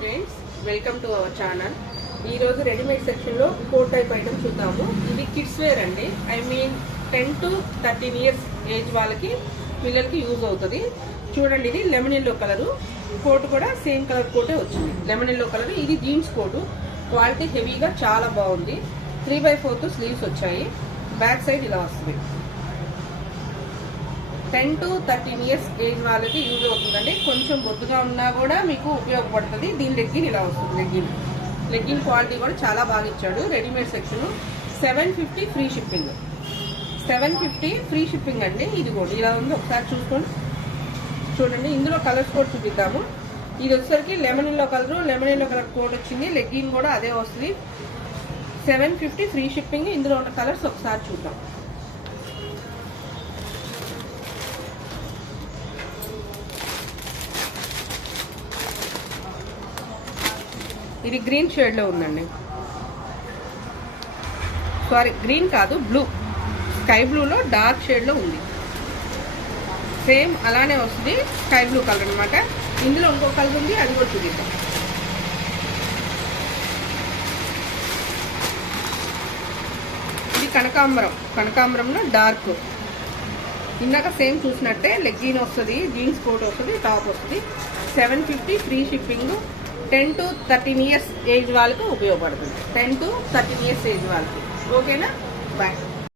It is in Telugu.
Friends, welcome to our channel. ఈరోజు రెడీమేడ్ సెక్షన్లో కోట్ టైప్ ఐటమ్ చూద్దాము. ఇది కిడ్స్ వేర్ అండి. I mean 10 to 13 years age వాళ్ళకి పిల్లలకి యూజ్ అవుతుంది. చూడండి, ఇది లెమన్ ఎల్లో కలరు కోట్, కూడా సేమ్ కలర్ కోటే వచ్చింది. Lemon yellow colour. ఇది జీన్స్ కోటు. క్వాలిటీ హెవీగా చాలా బాగుంది. 3/4 స్లీవ్స్ వచ్చాయి. బ్యాక్ సైడ్ ఇలా వస్తుంది. 10 to 13 ఇయర్స్ ఏజ్ వాళ్ళకి యూజ్ అవుతుందండి. కొంచెం బొద్దుగా ఉన్నా కూడా మీకు ఉపయోగపడుతుంది. దీని లెగ్గిన్ ఇలా వస్తుంది. లెగ్గిన్ క్వాలిటీ కూడా చాలా బాగా ఇచ్చాడు. Readymade section 750 free shipping. 750 free shipping అండి. ఇది కూడా ఇలా ఉంది, ఒకసారి చూడండి. ఇందులో కలర్స్ కూడా చూపిద్దాము. ఇది వచ్చేసరికి లెమన్ ఎల్లో కలర్ కోడ్ వచ్చింది. లెగ్గిన్ కూడా అదే వస్తుంది. 750 ఫ్రీ షిప్పింగ్. ఇందులో ఉన్న కలర్స్ ఒకసారి చూద్దాం. ఇది గ్రీన్ షేడ్ లో ఉందండి. సారీ, గ్రీన్ కాదు, బ్లూ, స్కై బ్లూలో డార్క్ షేడ్ లో ఉంది. సేమ్ అలానే వస్తుంది, స్కై బ్లూ కలర్ అనమాట. ఇందులో ఇంకో కలర్ ఉంది, అది కూడా చూపిద్దాం. ఇది కనకాంబరంలో డార్క్. ఇందాక సేమ్ చూసినట్టే లెగ్గిన్ వస్తుంది, జీన్స్ కోట్ వస్తుంది, టాప్ వస్తుంది. 750 free shipping. 10 to 13 years age వాళ్ళకి ఉపయోగపడుతుంది. 10 to 13 ఇయర్స్ ఏజ్ వాళ్ళకి. ఓకేనా? బాయ్.